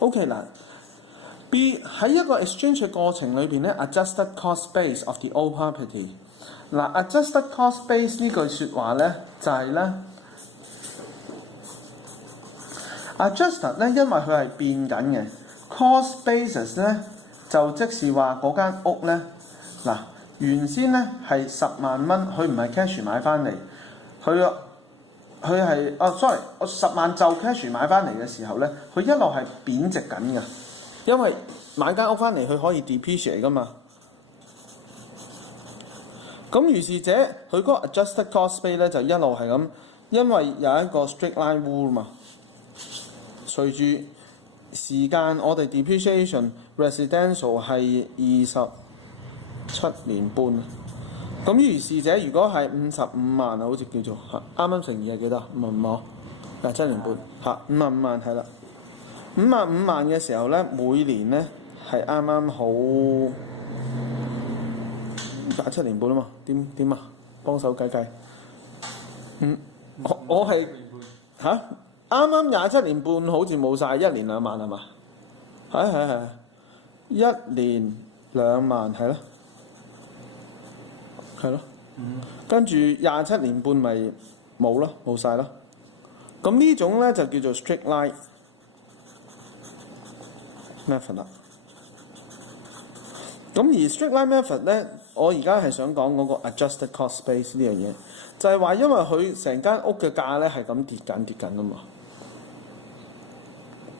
OK 嗱 ，B 喺一個 exchange 嘅過程裏邊咧 ，adjusted cost base of the old property。嗱 ，adjusted cost base 呢句説話咧就係咧 adjusted 咧，因為佢係變緊嘅 cost basis 咧就即是話嗰間屋咧嗱原先咧係10萬蚊，佢唔係 cash 買翻嚟，佢係sorry，我10萬就 cash 買翻嚟嘅時候咧，佢一路係貶值緊嘅，因為買間屋翻嚟佢可以 depreciate 噶嘛。咁如是者佢嗰個 adjusted cost base 咧就一路係咁，因為有一個 straight line rule 嘛。隨住時間，我哋 depreciation residential 係27年半。咁如是者，如果係55萬啊，好似叫做啱啱乘以係幾多？55萬，7年半嚇，55萬係啦。55萬嘅時候咧，每年咧係啱啱好27年半啊嘛。點啊？幫手計計。我係嚇啱啱27年半，好似冇晒，1年2萬係嘛？係，1年2萬係咯。係咯，跟住27年半咪冇咯，冇晒咯。咁呢種咧就叫做 straight line method 啦。咁而 straight line method 咧，我而家係想講嗰個 adjusted cost base 呢樣嘢，就係話因為佢成間屋嘅價咧係咁跌緊啊嘛。